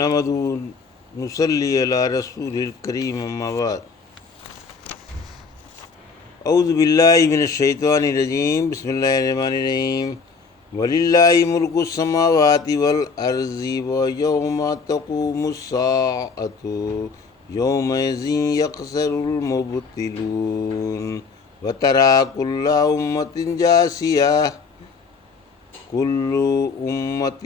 نحمدہ نصلی علی رسول الکریم اما بعد اعوذ باللہ من الشیطان الرجیم بسم اللہ الرحمن الرحیم وللہ ملک السماوات والارض ویوم تقوم الساعۃ یومئذ یخسر المبطلون وتری کل امۃ جاثیہ کل امۃ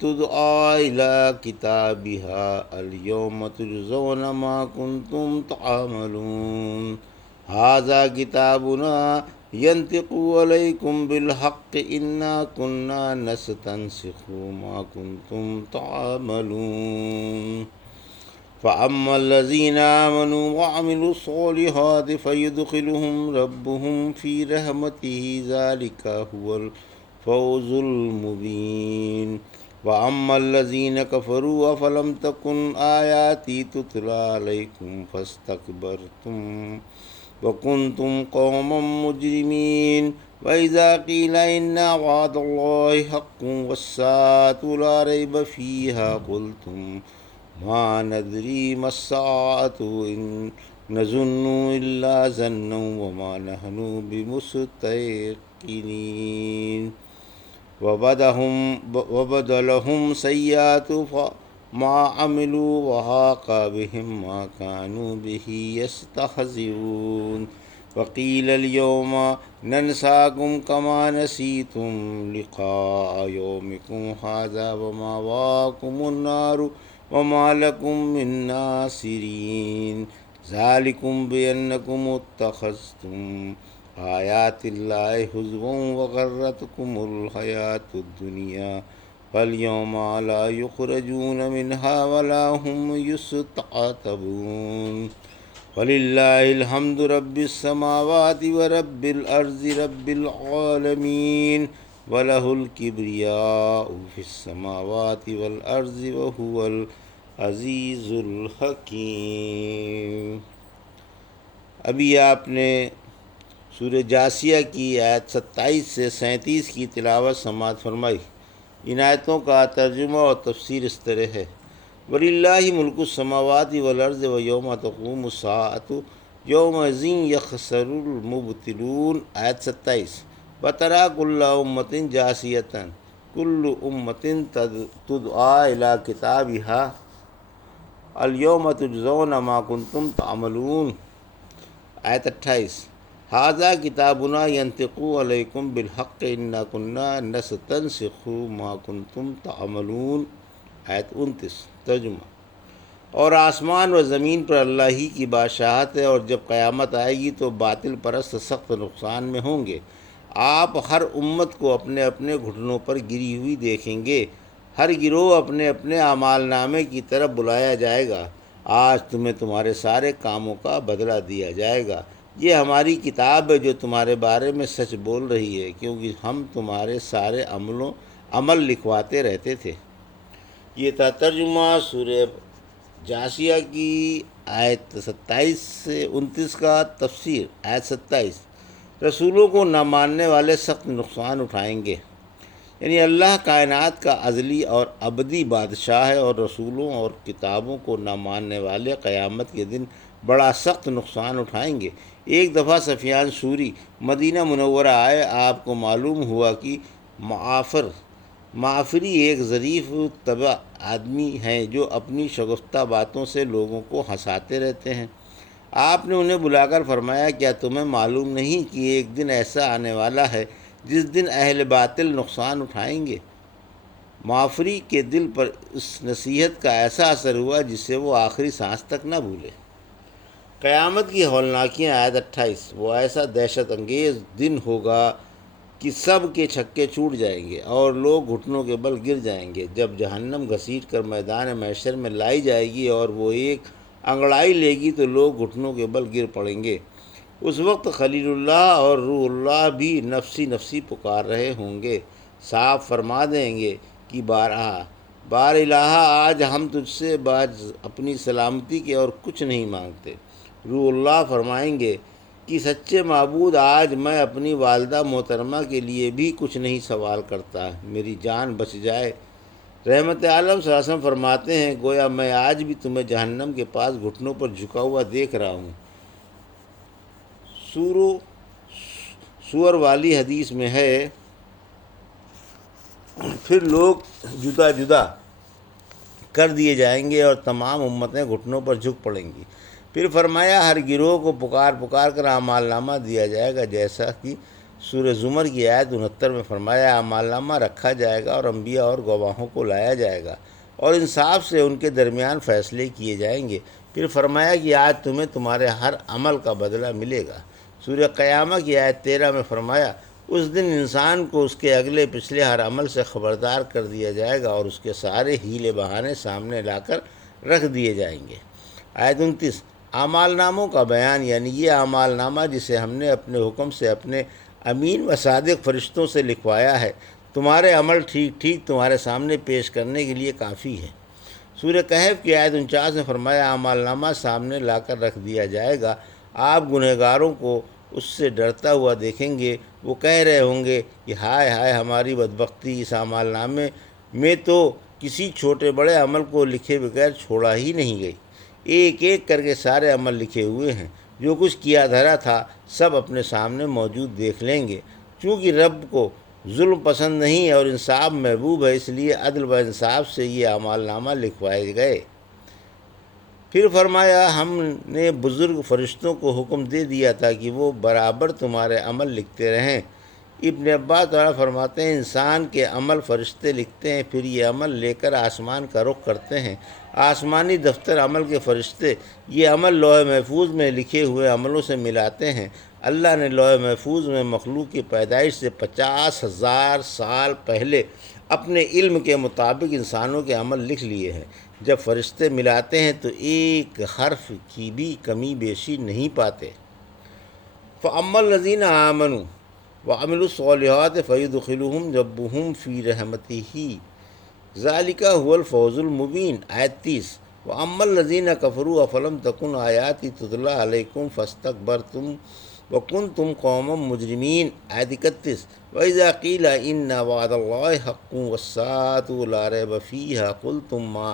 تدعی الی کتابها الیوم تجزون ما کنتم تعملون ھذا کتابنا ینطق علیکم بالحق انا کنا نستنسخ ما کنتم تعملون فاما الذین آمنوا وعملوا الصالحات فیدخلهم ربهم فی رحمته ذلک هو الفوز المبین وَأَمَّا الَّذِينَ كَفَرُوا أَفَلَمْ تَكُنْ آيَاتِي تُتْلَى عَلَيْكُمْ فَاسْتَكْبَرْتُمْ وَكُنْتُمْ قَوْمًا مُجْرِمِينَ وَإِذَا قِيلَ إِنَّ وَعْدَ اللَّهِ حَقٌّ وَالسَّاعَةُ لَا رَيْبَ فِيهَا قُلْتُمْ مَا نَدْرِي مَا السَّاعَةُ إِن نَّظُنُّ إِلَّا ظَنًّا وَمَا نَحْنُ بِمُسْتَيْقِنِينَ وبدلهم سيئات ما عملوا وحاق بهم ما كانوا به يستهزئون وقيل اليوم ننساكم كما نسيتم لقاء يومكم هذا ومأواكم النار وما لكم من ناصرين ذلكم بأنكم اتخذتم آیات اللہ حضوا وغرتکم الحیاۃ الدنیا فالیوم لا یخرجون منها ولا هم یستعتبون وللہ الحمد رب السماوات ورب الارض رب العالمین ولہ الکبریاء فی السماوات والارض وہو العزیز الحکیم۔ ابھی آپ نے سورہ جاثیہ کی آیت 27 سے 37 کی تلاوت سماعت فرمائی۔ ان آیتوں کا ترجمہ اور تفسیر اس طرح ہے: وَلِلَّهِ مُلْكُ السَّمَاوَاتِ وَالْأَرْضِ وَيَوْمَ تَقُومُ السَّاعَةُ يَوْمَئِذٍ يَخْسَرُ الْمُبْطِلُونَ۔ آیت 27: وَتَرَىٰ كُلَّ أُمَّةٍ جَاثِيَةً كُلُّ أُمَّةٍ تُدْعَىٰ إِلَىٰ كِتَابِهَا الْيَوْمَ تُجْزَوْنَ مَا كُنتُمْ تَعْمَلُونَ۔ آیت 28: ھذا کتابنا ینطق علیکم بالحق انا کنا نستنسخ ما کنتم تعملون۔ آیت 29۔ ترجمہ: اور آسمان و زمین پر اللہ ہی کی بادشاہت ہے، اور جب قیامت آئے گی تو باطل پرست سخت نقصان میں ہوں گے۔ آپ ہر امت کو اپنے اپنے گھٹنوں پر گری ہوئی دیکھیں گے، ہر گروہ اپنے اپنے اعمال نامے کی طرف بلایا جائے گا۔ آج تمہیں تمہارے سارے کاموں کا بدلہ دیا جائے گا، یہ ہماری کتاب ہے جو تمہارے بارے میں سچ بول رہی ہے، کیونکہ ہم تمہارے سارے عمل لکھواتے رہتے تھے۔ یہ تھا ترجمہ سورہ جاثیہ کی آیت 27 سے 29 کا۔ تفسیر: آیت 27: رسولوں کو نہ ماننے والے سخت نقصان اٹھائیں گے، یعنی اللہ کائنات کا ازلی اور ابدی بادشاہ ہے، اور رسولوں اور کتابوں کو نہ ماننے والے قیامت کے دن بڑا سخت نقصان اٹھائیں گے۔ ایک دفعہ سفیان ثوری مدینہ منورہ آئے۔ آپ کو معلوم ہوا کہ معافری ایک ظریف طبع آدمی ہیں جو اپنی شگفتہ باتوں سے لوگوں کو ہنساتے رہتے ہیں۔ آپ نے انہیں بلا کر فرمایا، کیا تمہیں معلوم نہیں کہ ایک دن ایسا آنے والا ہے جس دن اہل باطل نقصان اٹھائیں گے؟ معافری کے دل پر اس نصیحت کا ایسا اثر ہوا جسے وہ آخری سانس تک نہ بھولے۔ قیامت کی ہولناکیاں۔ آیت 28: وہ ایسا دہشت انگیز دن ہوگا کہ سب کے چھکے چھوٹ جائیں گے اور لوگ گھٹنوں کے بل گر جائیں گے، جب جہنم گھسیٹ کر میدان محشر میں لائی جائے گی اور وہ ایک انگڑائی لے گی تو لوگ گھٹنوں کے بل گر پڑیں گے۔ اس وقت خلیل اللہ اور روح اللہ بھی نفسی نفسی پکار رہے ہوں گے، صاف فرما دیں گے کہ بار الہ آج ہم تجھ سے باز اپنی سلامتی کے اور کچھ نہیں مانگتے۔ روح اللہ فرمائیں گے کہ سچے معبود، آج میں اپنی والدہ محترمہ کے لیے بھی کچھ نہیں سوال کرتا، میری جان بچ جائے رحمت عالم صلی اللہ علیہ وسلم فرماتے ہیں گویا میں آج بھی تمہیں جہنم کے پاس گھٹنوں پر جھکا ہوا دیکھ رہا ہوں۔ سور والی حدیث میں ہے پھر لوگ جدا جدا کر دیے جائیں گے اور تمام امتیں گھٹنوں پر جھک پڑیں گی۔ پھر فرمایا ہر گروہ کو پکار پکار کر اعمال نامہ دیا جائے گا، جیسا کہ سورہ زمر کی آیت 69 میں فرمایا اعمال نامہ رکھا جائے گا اور انبیاء اور گواہوں کو لایا جائے گا اور انصاف سے ان کے درمیان فیصلے کیے جائیں گے۔ پھر فرمایا کہ آج تمہیں تمہارے ہر عمل کا بدلہ ملے گا۔ سورہ قیامہ کی آیت 13 میں فرمایا اس دن انسان کو اس کے اگلے پچھلے ہر عمل سے خبردار کر دیا جائے گا اور اس کے سارے ہیلے بہانے سامنے لا کر رکھ دیے جائیں گے۔ آیت 29 اعمال ناموں کا بیان، یعنی یہ اعمال نامہ جسے ہم نے اپنے حکم سے اپنے امین و صادق فرشتوں سے لکھوایا ہے، تمہارے عمل ٹھیک ٹھیک تمہارے سامنے پیش کرنے کے لیے کافی ہے۔ سورہ کہف کی آیت 49 میں فرمایا اعمال نامہ سامنے لا کر رکھ دیا جائے گا، آپ گنہگاروں کو اس سے ڈرتا ہوا دیکھیں گے، وہ کہہ رہے ہوں گے کہ ہائے ہائے ہماری بدبختی، اس اعمال نامے میں تو کسی چھوٹے بڑے عمل کو لکھے بغیر چھوڑا ہی نہیں گئی، ایک ایک کر کے سارے عمل لکھے ہوئے ہیں، جو کچھ کیا دھرا تھا سب اپنے سامنے موجود دیکھ لیں گے۔ چونکہ رب کو ظلم پسند نہیں ہے اور انصاف محبوب ہے، اس لیے عدل و انصاف سے یہ اعمال نامہ لکھوائے گئے۔ پھر فرمایا ہم نے بزرگ فرشتوں کو حکم دے دیا تھا کہ وہ برابر تمہارے عمل لکھتے رہیں۔ ابن عباس تعالیٰ فرماتے ہیں انسان کے عمل فرشتے لکھتے ہیں، پھر یہ عمل لے کر آسمان کا رخ کرتے ہیں۔ آسمانی دفتر عمل کے فرشتے یہ عمل لوح محفوظ میں لکھے ہوئے عملوں سے ملاتے ہیں۔ اللہ نے لوح محفوظ میں مخلوق کی پیدائش سے 50,000 سال پہلے اپنے علم کے مطابق انسانوں کے عمل لکھ لیے ہیں۔ جب فرشتے ملاتے ہیں تو ایک حرف کی بھی کمی بیشی نہیں پاتے۔ فَأَمَّا الَّذِينَ آمَنُوا وَعَمِلُوا الصَّالِحَاتِ فَيُدْخِلُهُمْ رَبُّهُمْ فِي رَحْمَتِهِ ذَلِكَ هُوَ الْفَوْزُ الْمُبِينُ۔ آیت 30 وَأَمَّا الَّذِينَ كَفَرُوا أَفَلَمْ تَكُنْ آيَاتِي تُتْلَىٰ عَلَيْكُمْ فَاسْتَكْبَرْتُمْ وَكُنْتُمْ قَوْمًا مُجْرِمِينَ۔ آیت 31 وَإِذَا قِيلَ إِنَّ وَعْدَ اللَّهِ حَقٌّ وَالسَّاعَةُ لَا رَيْبَ فِيهَا قُلْتُم مَّا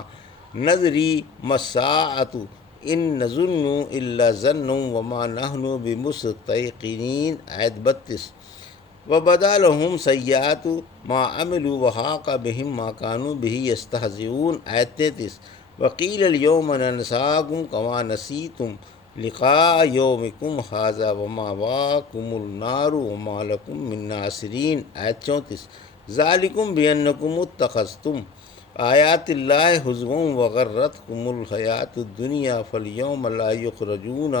نَدْرِي مَا السَّاعَةُ إِن نَّظُنُّ إِلَّا ظَنًّا وَمَا نَحْنُ بِمُسْتَيْقِنِينَ۔ آیت 32 وَبَدَا لَهُمْ سَيِّئَاتُ مَا عَمِلُوا وَحَاقَ بِهِم مَّا كَانُوا بِهِ يَسْتَهْزِئُونَ۔ آیت 33 وَقِيلَ الْيَوْمَ نَنسَاكُمْ كَمَا نَسِيتُمْ لِقَاءَ يَوْمِكُمْ هَٰذَا وَمَأْوَاكُمُ النَّارُ وَمَا لَكُم مِّن نَّاصِرِينَ۔ آیت 34 ذَٰلِكُم بِأَنَّكُمُ اتَّخَذْتُمْ آیاتِ اللہِ ہُزُوًا وَغَرَّتْكُمُ الْحَیَاةُ الدُّنْیَا فَالْیَوْمَ لَا یُخْرَجُونَ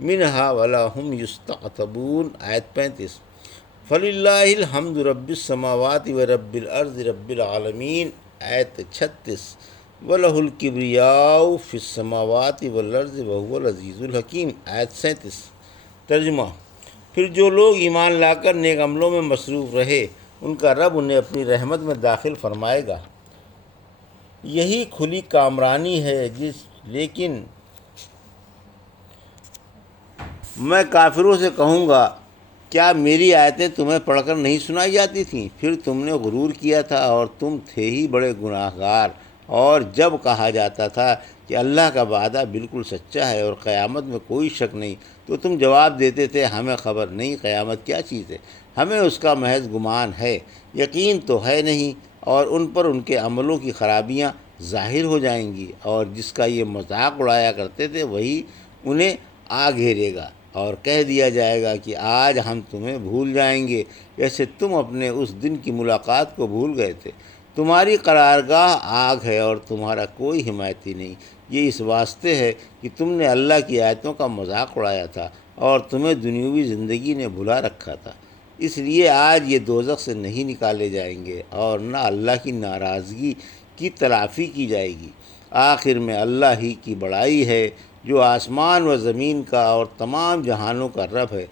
مِنْہَا وَلَا هُمْ یُسْتَعْتَبُونَ۔ آیت 35 فَلِلَّهِ الْحَمْدُ رَبِّ السَّمَاوَاتِ وَرَبِّ الْأَرْضِ رَبِّ الْعَالَمِينَ۔ آیت 36 وَلَهُ الْکِبْرِیاءُ فِی السَّمَاوَاتِ وَالْأَرْضِ وَهُوَ الْعَزِیزُ الْحَکِیم۔ آیت 37 ترجمہ پھر جو لوگ ایمان لا کر نیک عملوں میں مصروف رہے ان کا رب انہیں اپنی رحمت میں داخل فرمائے گا، یہی کھلی کامرانی ہے۔ لیکن میں کافروں سے کہوں گا کیا میری آیتیں تمہیں پڑھ کر نہیں سنائی جاتی تھیں؟ پھر تم نے غرور کیا تھا اور تم تھے ہی بڑے گناہگار۔ اور جب کہا جاتا تھا کہ اللہ کا وعدہ بالکل سچا ہے اور قیامت میں کوئی شک نہیں تو تم جواب دیتے تھے ہمیں خبر نہیں قیامت کیا چیز ہے، ہمیں اس کا محض گمان ہے، یقین تو ہے نہیں، اور ان پر ان کے عملوں کی خرابیاں ظاہر ہو جائیں گی، اور جس کا یہ مذاق اڑایا کرتے تھے وہی انہیں آ گھیرے گا اور کہہ دیا جائے گا کہ آج ہم تمہیں بھول جائیں گے جیسے تم اپنے اس دن کی ملاقات کو بھول گئے تھے۔ تمہاری قرارگاہ آگ ہے اور تمہارا کوئی حمایتی نہیں، یہ اس واسطے ہے کہ تم نے اللہ کی آیتوں کا مذاق اڑایا تھا اور تمہیں دنیاوی زندگی نے بھلا رکھا تھا، اس لیے آج یہ دوزخ سے نہیں نکالے جائیں گے اور نہ اللہ کی ناراضگی کی تلافی کی جائے گی۔ آخر میں اللہ ہی کی بڑائی ہے جو آسمان و زمین کا اور تمام جہانوں کا رب ہے۔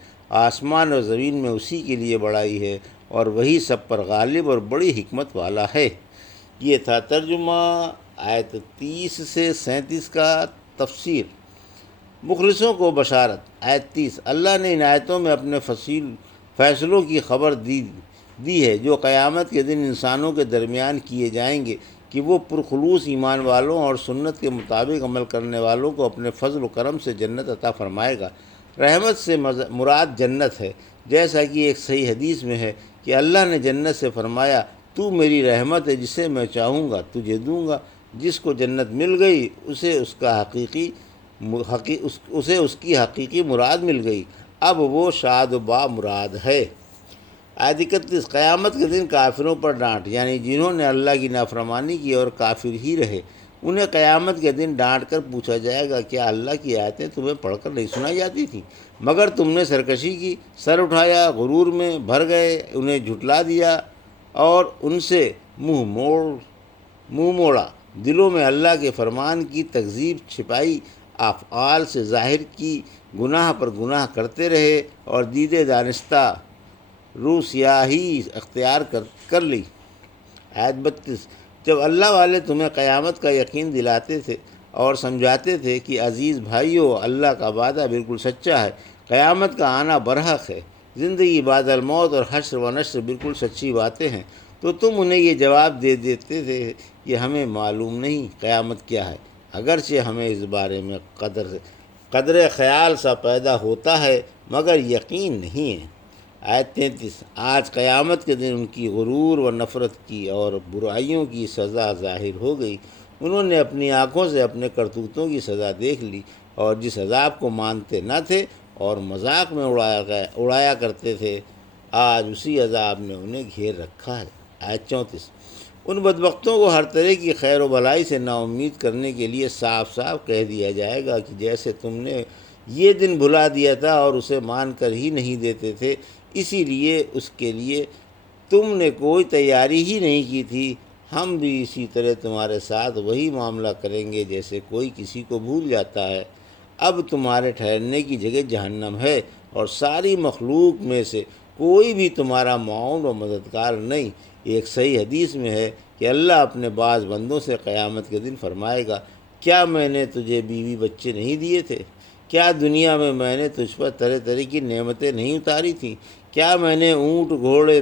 آسمان و زمین میں اسی کے لیے بڑائی ہے اور وہی سب پر غالب اور بڑی حکمت والا ہے۔ یہ تھا ترجمہ آیت 30 سے 37 کا تفسیر۔ مخلصوں کو بشارت۔ آیت 30 اللہ نے ان آیتوں میں اپنے فیصلوں کی خبر دی ہے جو قیامت کے دن انسانوں کے درمیان کیے جائیں گے۔ کہ وہ پرخلوص ایمان والوں اور سنت کے مطابق عمل کرنے والوں کو اپنے فضل و کرم سے جنت عطا فرمائے گا۔ رحمت سے مراد جنت ہے، جیسا کہ ایک صحیح حدیث میں ہے کہ اللہ نے جنت سے فرمایا، تو میری رحمت ہے، جسے میں چاہوں گا تجھے دوں گا۔ جس کو جنت مل گئی اسے اس کی حقیقی مراد مل گئی، اب وہ شاد و با مراد ہے۔ آیت 31، قیامت کے دن کافروں پر ڈانٹ، یعنی جنہوں نے اللہ کی نافرمانی کی اور کافر ہی رہے، انہیں قیامت کے دن ڈانٹ کر پوچھا جائے گا، کیا اللہ کی آیتیں تمہیں پڑھ کر نہیں سنائی جاتی تھیں؟ مگر تم نے سرکشی کی، سر اٹھایا، غرور میں بھر گئے، انہیں جھٹلا دیا اور ان سے منہ موڑا، دلوں میں اللہ کے فرمان کی تکذیب چھپائی، افعال سے ظاہر کی، گناہ پر گناہ کرتے رہے اور دیدے دانستہ رو سیاہی اختیار کر لی۔ آیت 32، جب اللہ والے تمہیں قیامت کا یقین دلاتے تھے اور سمجھاتے تھے کہ عزیز بھائیو، اللہ کا وعدہ بالکل سچا ہے، قیامت کا آنا برحق ہے، زندگی بعد الموت اور حشر و نشر بالکل سچی باتیں ہیں، تو تم انہیں یہ جواب دے دیتے تھے کہ ہمیں معلوم نہیں قیامت کیا ہے، اگرچہ ہمیں اس بارے میں قدر خیال سا پیدا ہوتا ہے مگر یقین نہیں ہے۔ آیت 33، آج قیامت کے دن ان کی غرور و نفرت کی اور برائیوں کی سزا ظاہر ہو گئی، انہوں نے اپنی آنکھوں سے اپنے کرتوتوں کی سزا دیکھ لی، اور جس عذاب کو مانتے نہ تھے اور مذاق میں اڑایا کرتے تھے، آج اسی عذاب نے انہیں گھیر رکھا ہے۔ آیت 34، ان بدبختوں کو ہر طرح کی خیر و بھلائی سے نا امید کرنے کے لیے صاف صاف کہہ دیا جائے گا کہ جیسے تم نے یہ دن بھلا دیا تھا اور اسے مان کر ہی نہیں دیتے تھے، اسی لیے اس کے لیے تم نے کوئی تیاری ہی نہیں کی تھی، ہم بھی اسی طرح تمہارے ساتھ وہی معاملہ کریں گے جیسے کوئی کسی کو بھول جاتا ہے۔ اب تمہارے ٹھہرنے کی جگہ جہنم ہے اور ساری مخلوق میں سے کوئی بھی تمہارا معاون و مددگار نہیں۔ ایک صحیح حدیث میں ہے کہ اللہ اپنے بعض بندوں سے قیامت کے دن فرمائے گا، کیا میں نے تجھے بیوی بچے نہیں دیے تھے؟ کیا دنیا میں نے تجھ پر طرح طرح کی نعمتیں نہیں اتاری تھیں؟ کیا میں نے اونٹ گھوڑے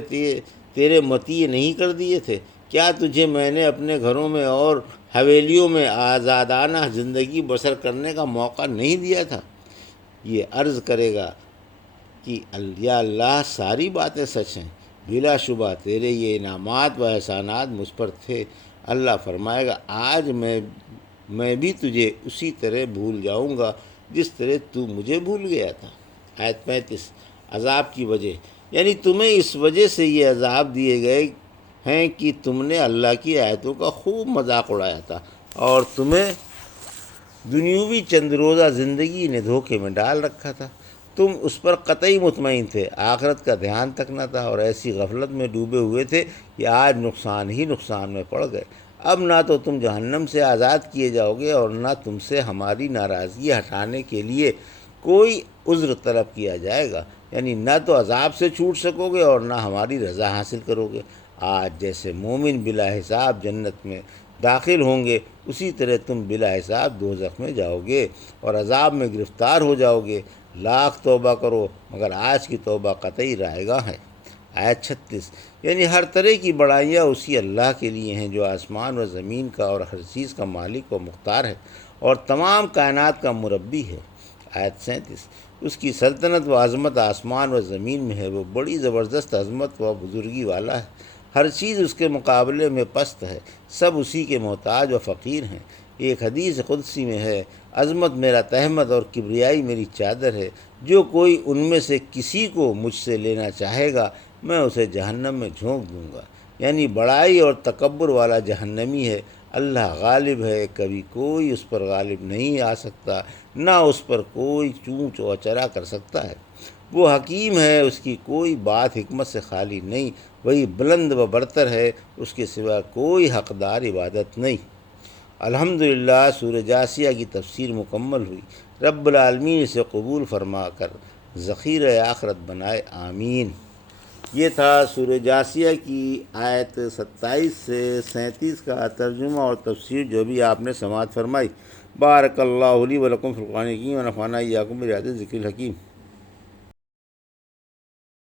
تیرے مطیع نہیں کر دیے تھے؟ کیا تجھے میں نے اپنے گھروں میں اور حویلیوں میں آزادانہ زندگی بسر کرنے کا موقع نہیں دیا تھا؟ یہ عرض کرے گا کہ یا اللہ، ساری باتیں سچ ہیں، بلا شبہ تیرے یہ انعامات و احسانات مجھ پر تھے۔ اللہ فرمائے گا، آج میں بھی تجھے اسی طرح بھول جاؤں گا جس طرح تو مجھے بھول گیا تھا۔ آیت 35، عذاب کی وجہ، یعنی تمہیں اس وجہ سے یہ عذاب دیے گئے ہیں کہ تم نے اللہ کی آیتوں کا خوب مذاق اڑایا تھا اور تمہیں دنیوی چند روزہ زندگی نے دھوکے میں ڈال رکھا تھا، تم اس پر قطعی مطمئن تھے، آخرت کا دھیان تک نہ تھا اور ایسی غفلت میں ڈوبے ہوئے تھے کہ آج نقصان ہی نقصان میں پڑ گئے۔ اب نہ تو تم جہنم سے آزاد کیے جاؤ گے اور نہ تم سے ہماری ناراضگی ہٹانے کے لیے کوئی عذر طلب کیا جائے گا، یعنی نہ تو عذاب سے چھوٹ سکو گے اور نہ ہماری رضا حاصل کرو گے۔ آج جیسے مومن بلا حساب جنت میں داخل ہوں گے، اسی طرح تم بلا حساب دوزخ میں جاؤ گے اور عذاب میں گرفتار ہو جاؤ گے۔ لاکھ توبہ کرو مگر آج کی توبہ قطعی رائے گاہ ہے۔ آیت 36، یعنی ہر طرح کی بڑائیاں اسی اللہ کے لیے ہیں جو آسمان و زمین کا اور ہر چیز کا مالک و مختار ہے اور تمام کائنات کا مربی ہے۔ آیت 37، اس کی سلطنت و عظمت آسمان و زمین میں ہے، وہ بڑی زبردست عظمت و بزرگی والا ہے، ہر چیز اس کے مقابلے میں پست ہے، سب اسی کے محتاج و فقیر ہیں۔ ایک حدیث قدسی میں ہے، عظمت میرا تہمت اور کبریائی میری چادر ہے، جو کوئی ان میں سے کسی کو مجھ سے لینا چاہے گا میں اسے جہنم میں جھونک دوں گا، یعنی بڑائی اور تکبر والا جہنمی ہے۔ اللہ غالب ہے، کبھی کوئی اس پر غالب نہیں آ سکتا، نہ اس پر کوئی چونچ و چرا کر سکتا ہے۔ وہ حکیم ہے، اس کی کوئی بات حکمت سے خالی نہیں، وہی بلند و برتر ہے، اس کے سوا کوئی حقدار عبادت نہیں۔ الحمدللہ، سورہ جاثیہ کی تفسیر مکمل ہوئی۔ رب العالمین اسے قبول فرما کر ذخیرہ آخرت بنائے، آمین۔ یہ تھا سورہ جاثیہ کی آیت 27 سے 37 کا ترجمہ اور تفسیر جو بھی آپ نے سماعت فرمائی۔ بارک اللہ لی و لکم فی القرآن الحکیم و نفعنی وایاکم بآیات الذکر الحکیم۔